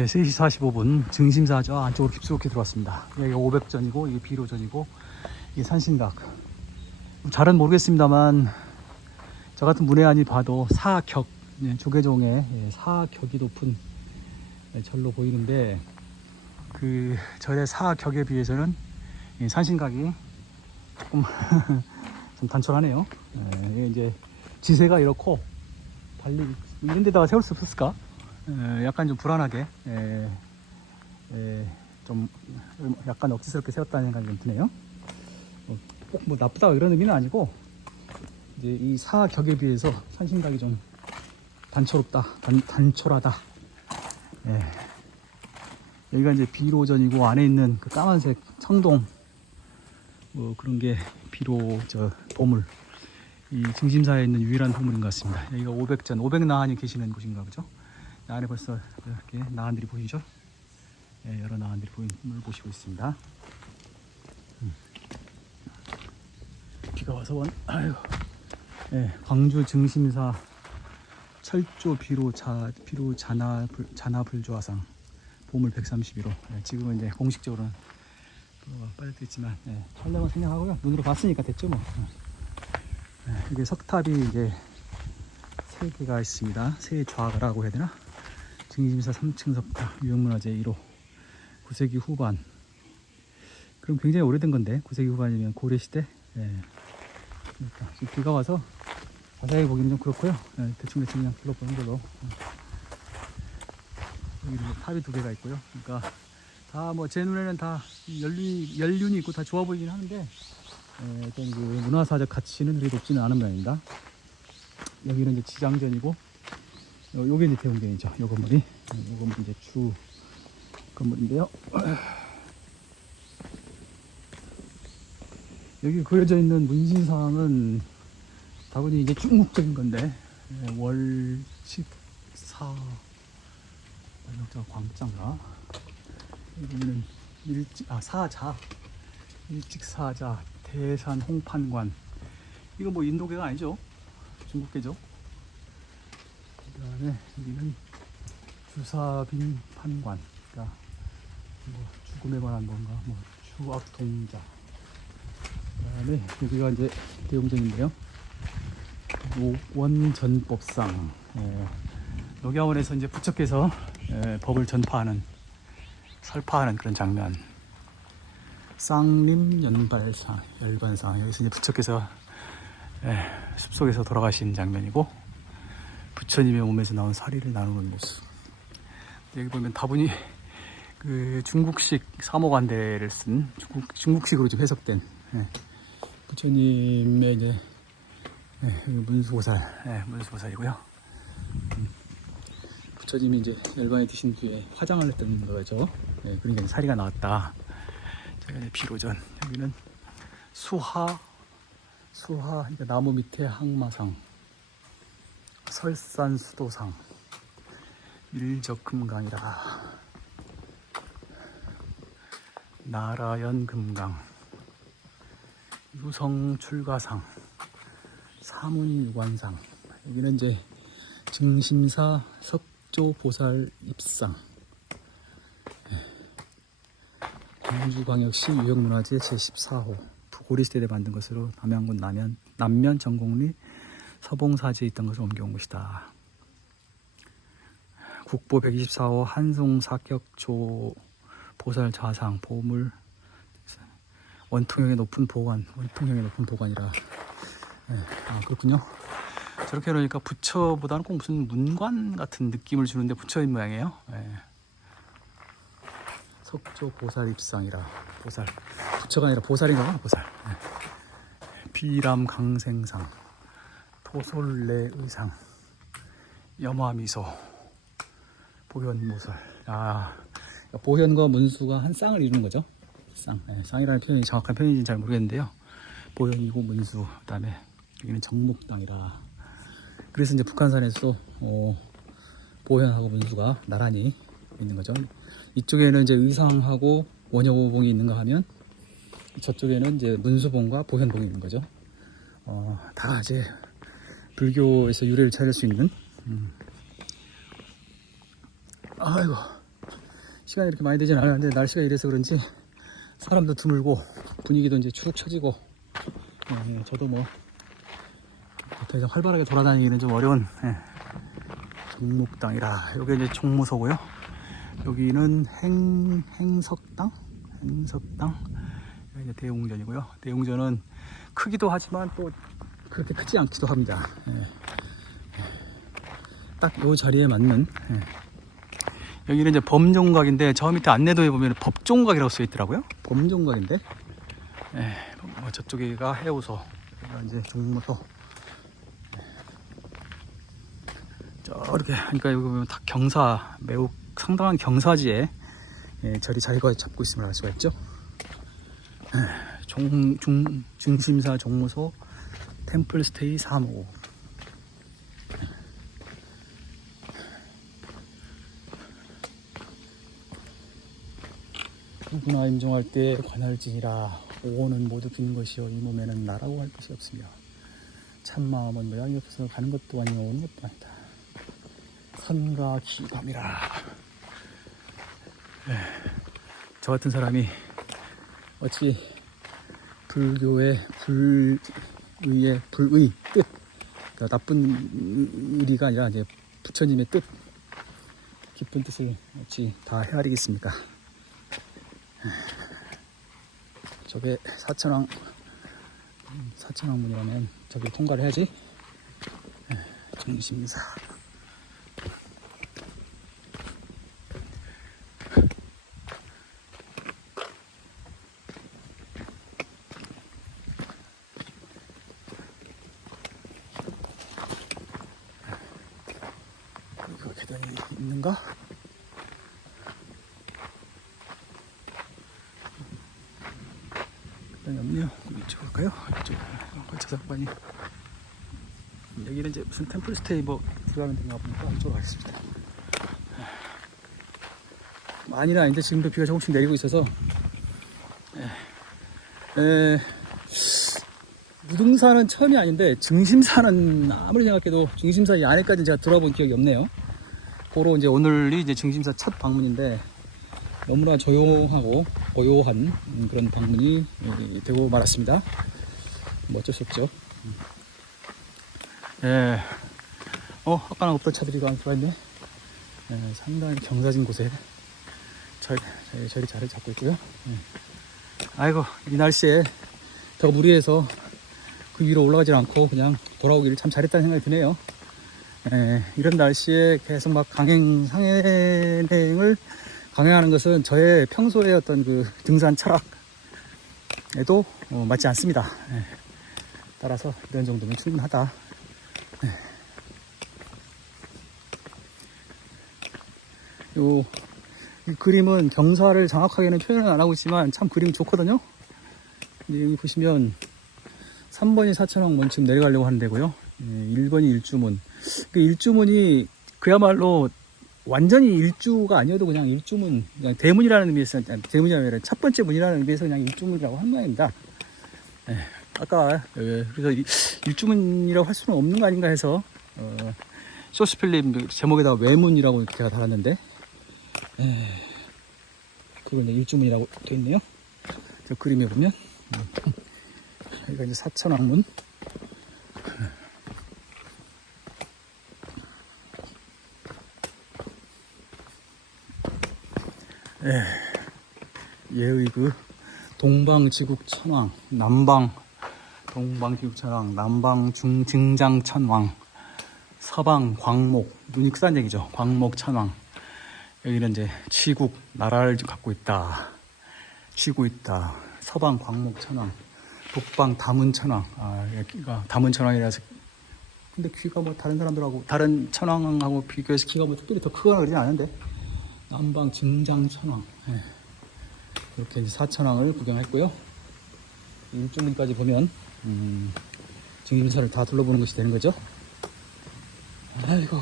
네, 3시 45분 증심사 저 안쪽으로 깊숙이 들어왔습니다. 여기가 500전이고 이게 비로전이고 이게 산신각. 잘은 모르겠습니다만 저 같은 문외한이 봐도 사격, 조계종의 사격이 높은 절로 보이는데 그 절의 사격에 비해서는 이 산신각이 조금 좀 단촐하네요. 이게 이제 지세가 이렇고 달리 이런 데다가 세울 수 없을까? 약간 좀 불안하게 좀 약간 억지스럽게 세웠다는 생각이 좀 드네요. 꼭 뭐 나쁘다 이런 의미는 아니고 이제 이 사격에 비해서 산신각이 좀 단촐하다. 여기가 이제 비로전이고 안에 있는 그 까만색 청동 뭐 그런 게 비로 저 보물, 이 증심사에 있는 유일한 보물인 것 같습니다. 여기가 500전, 500나한이 계시는 곳인가 보죠. 안에 벌써 이렇게 나한들이 보이죠? 여러 나한들이 보이는 걸 보시고 있습니다. 비가 와서 광주 증심사 철조 자나불조화상 보물 131호. 지금은 이제 공식적으로는 빨리 됐지만 촬영은 생략하고요. 눈으로 봤으니까 됐죠 뭐. 이게 석탑이 이제 3개가 있습니다. 세 좌가라고 해야 되나? 증심사 3층 석탑 유형문화재 1호 9세기 후반. 그럼 굉장히 오래된 건데 9세기 후반이면 고려시대. 지금 비가 와서 자세히 보기는 좀 그렇고요. 대충 그냥 둘러보는 걸로. 여기 탑이 2개가 있고요. 그러니까 다 뭐 제 눈에는 다 연륜이 있고 다 좋아 보이긴 하는데 어떤 그 문화사적 가치는 그리 높지는 않은 모양입니다. 여기는 이제 지장전이고 요게 이제 대웅전이죠. 요 건물이 요 건물이 이제 주 건물인데요. 여기 그려져 있는 문신상은 다분히 이제 중국적인 건데 월칙사 광자인가? 여기는 사자 일직사자 대산 홍판관. 이거 뭐 인도계가 아니죠? 중국계죠? 그 다음에 여기는 주사빈 판관. 그러니까 뭐 죽음에 관한 뭔가 뭐 추악동자. 그 다음에 여기가 이제 대웅전인데요. 원전법상. 녹야원에서 이제 부처께서 법을 설파하는 그런 장면. 쌍림 열반상. 여기서 이제 부처께서 숲속에서 돌아가신 장면이고 부처님의 몸에서 나온 사리를 나누는 모습. 여기 보면 다분히 그 중국식 사모관대를 쓴 중국식으로 좀 해석된 부처님의 이제 문수보살이고요. 부처님이 이제 열반에 드신 뒤에 화장을 했던 거죠. 그러니까 사리가 나왔다. 제가 이제 비로전. 여기는 수하 그러니까 나무 밑에 항마상, 설산수도상, 일적금강이라, 나라연금강, 유성출가상, 사문유관상. 여기는 이제 증심사 석조보살 입상. 광주광역시 유형문화재 제14호. 고려시대에 만든 것으로 담양군 남면 전곡리 서봉사지에 있던 것을 옮겨온 것이다. 국보 124호 한송사격조 보살 좌상 보물 원통형의 높은 보관이라. 그렇군요. 저렇게 해놓으니까 부처보다는 꼭 무슨 문관 같은 느낌을 주는데 부처인 모양이에요. 석조 보살 입상이라. 보살 부처가 아니라 보살인가 봐. 보살. 비람 강생상, 토솔레 의상, 염화미소, 보현모설. 보현과 문수가 한 쌍을 이루는 거죠. 쌍이라는 표현이 정확한 표현인지는 잘 모르겠는데요. 보현이고 문수. 그다음에 여기는 정목당이라. 그래서 이제 북한산에서 보현하고 문수가 나란히 있는 거죠. 이쪽에는 이제 의상하고 원효봉이 있는가 하면 저쪽에는 이제 문수봉과 보현봉이 있는 거죠. 다 이제 불교에서 유래를 찾을 수 있는. 아이고 시간이 이렇게 많이 되진 않았는데 날씨가 이래서 그런지 사람도 드물고 분위기도 이제 축 처지고, 저도 뭐 더 이상 활발하게 돌아다니기는 좀 어려운 종목당이라. 여기 이제 종무소고요. 여기는 행석당. 여기 이제 대웅전이고요. 대웅전은 크기도 하지만 또 그렇게 크지 않기도 합니다. 딱 이 자리에 맞는. 여기는 이제 범종각인데 저 밑에 안내도에 보면 법종각이라고 써 있더라고요. 범종각인데, 뭐 저쪽에가 해우소, 여기가 이제 종무소. 저렇게 하니까 여기 보면 다 경사, 매우 상당한 경사지에 절이 자리가 잡고 있음을 알 수가 있죠. 중심사 종무소 템플스테이 3호. 누구나 임종할 때 관할지니라. 오호는 모두 빈 것이요 이 몸에는 나라고 할 것이 없으며 참마음은 모양이 없어서 가는 것도 아니요 오는 것도 아니다. 선과 기감이라. 저 같은 사람이 어찌 불교의 불의의 뜻, 그러니까 나쁜 의리가 아니라 이제 부처님의 뜻, 깊은 뜻을 어찌 다 헤아리겠습니까? 저게 사천왕문이라면 저기 통과를 해야지. 정심사. 이거 계단이 있는가? 계단이 없네요. 이쪽으로 갈까요? 이쪽 걸쳐석반이. 여기는 이제 무슨 템플스테이 뭐 들어가면 되나 보니까 이쪽으로 가겠습니다. 많이는 아닌데 지금도 비가 조금씩 내리고 있어서 무등산은 처음이 아닌데 증심사는 아무리 생각해도 증심사 이 안에까지는 제가 들어본 기억이 없네요. 고로 이제 오늘이 이제 증심사 첫 방문인데 너무나 조용하고 고요한 그런 방문이 되고 말았습니다. 뭐 어쩔 수 없죠. 아까는 없던 차들이 들어와 있네. 상당히 경사진 곳에 저희 자리를 잡고 있고요. 아이고, 이 날씨에 더 무리해서 그 위로 올라가지 않고 그냥 돌아오기를 참 잘했다는 생각이 드네요. 이런 날씨에 계속 막 상해행을 강행하는 것은 저의 평소의 어떤 그 등산 철학에도 맞지 않습니다. 따라서 이런 정도면 충분하다. 이 그림은 경사를 정확하게는 표현을 안 하고 있지만 참 그림이 좋거든요. 여기 보시면 3번이 사천왕문 지금 내려가려고 하는 데고요. 1번이 일주문. 그 일주문이 그야말로 완전히 일주가 아니어도 그냥 일주문, 그냥 대문이라는 의미에서, 대문이 아니라 첫 번째 문이라는 의미에서 그냥 일주문이라고 한 모양입니다. 아까 그래서 일주문이라고 할 수는 없는 거 아닌가 해서 소스필름 제목에다가 외문이라고 제가 달았는데 그걸 이제 일주문이라고 되어 있네요. 저 그림에 보면 여기가 이제 사천왕문. 예의 그 동방지국천왕, 동방지국천왕, 남방 증장천왕, 서방 광목, 눈이 크다는 얘기죠. 광목천왕. 여기는 이제 치국, 나라를 갖고 있다, 쉬고 있다. 서방 광목천왕, 북방 다문천왕. 여기가 다문천왕이라서. 근데 귀가 뭐 다른 사람들하고, 다른 천왕하고 비교해서 귀가 뭐 특별히 더 크거나 그러진 않은데. 남방 증장천왕. 이렇게 이제 사천왕을 구경했고요. 일주문까지 보면 증림사를 다 둘러보는 것이 되는 거죠. 아이고.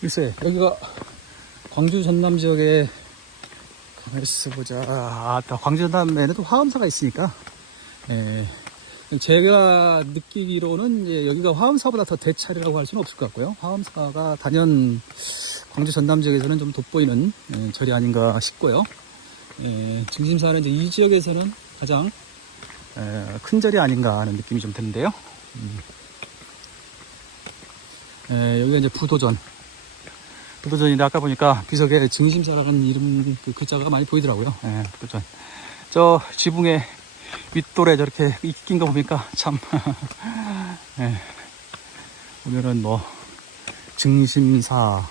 글쎄, 여기가 광주 전남 지역의 가만있어 보자. 광주전남에는 또 화엄사가 있으니까. 예. 제가 느끼기로는 이제 여기가 화엄사보다 더 대차례라고 할 수는 없을 것 같고요. 화엄사가 단연 광주 전남 지역에서는 좀 돋보이는 절이 아닌가 싶고요. 증심사는 이제 이 지역에서는 가장 큰 절이 아닌가 하는 느낌이 좀 드는데요. 여기가 이제 부도전인데 아까 보니까 비석에 증심사라는 이름 그 글자가 많이 보이더라고요. 부도전. 저 지붕에 윗돌에 저렇게 익힌 거 보니까 참 오늘은 뭐 증심사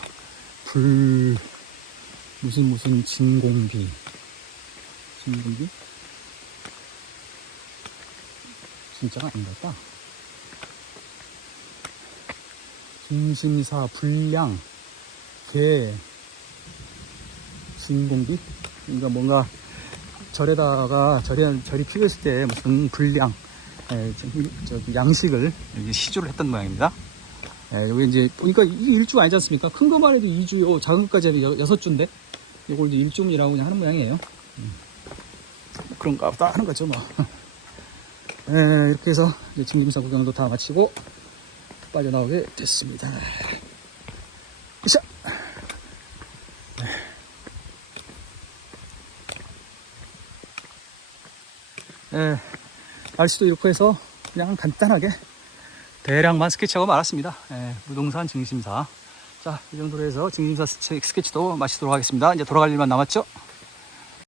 무슨 진공비 진짜가 아닌 것 같다. 증심사 불량 개 진공비, 그러니까 뭔가 절이 필요했을 때 무슨 불량 양식을 시주를 했던 모양입니다. 여기 이제 보니까 이게 일주가 아니지 않습니까? 큰 거만 해도 2주, 작은 것까지 해도 6주인데 이걸 이제 일종이라고 그냥 하는 모양이에요. 그런가 보다 하는 거죠 뭐. 이렇게 해서 증심사 구경도 다 마치고 빠져나오게 됐습니다. 자. 날씨도 이렇고 해서 그냥 간단하게 대략만 스케치하고 말았습니다. 무동산 증심사. 자, 이 정도로 해서 증심사 스케치도 마치도록 하겠습니다. 이제 돌아갈 일만 남았죠?